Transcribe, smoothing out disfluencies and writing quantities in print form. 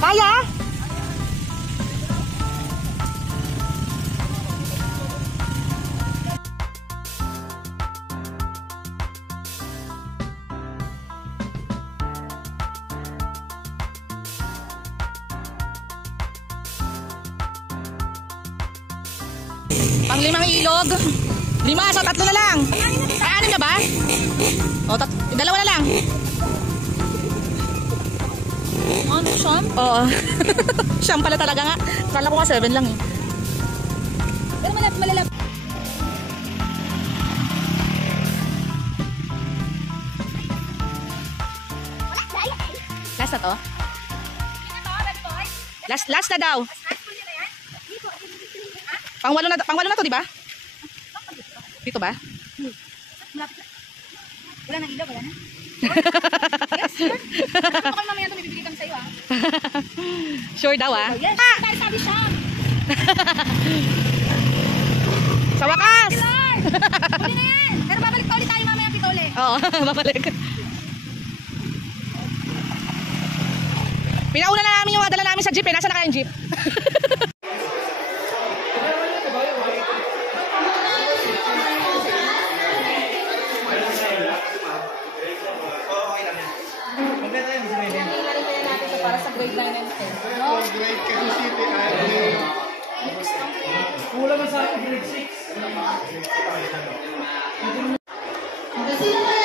Kaya? Pang 5 ilog. 5, so 3 na lang. Ay, 6 na ba? O, 2 na lang. Ano, siyam? Oo. Siyam pala talaga nga. Kala ko nga 7 lang eh. Pero malalap. Last na to? Last na daw. Pang-8 na to, di ba? Dito ba? Wala nang ilaw, wala na. Yes, sure. Ako mamaya ito, bibigay kami sa'yo, ah. Sure daw, ah? Yes, tayo sabi siya. Sa wakas! Huli na yan. Pero babalik pa ulit tayo mamaya, Pitole. Oo, babalik. Pinauna na namin yung mga dala namin sa jeep, eh. Nasaan na kayong jeep? Para sa grade 9 and 10. No? Grade Quezon City ay kulang sa grade 6.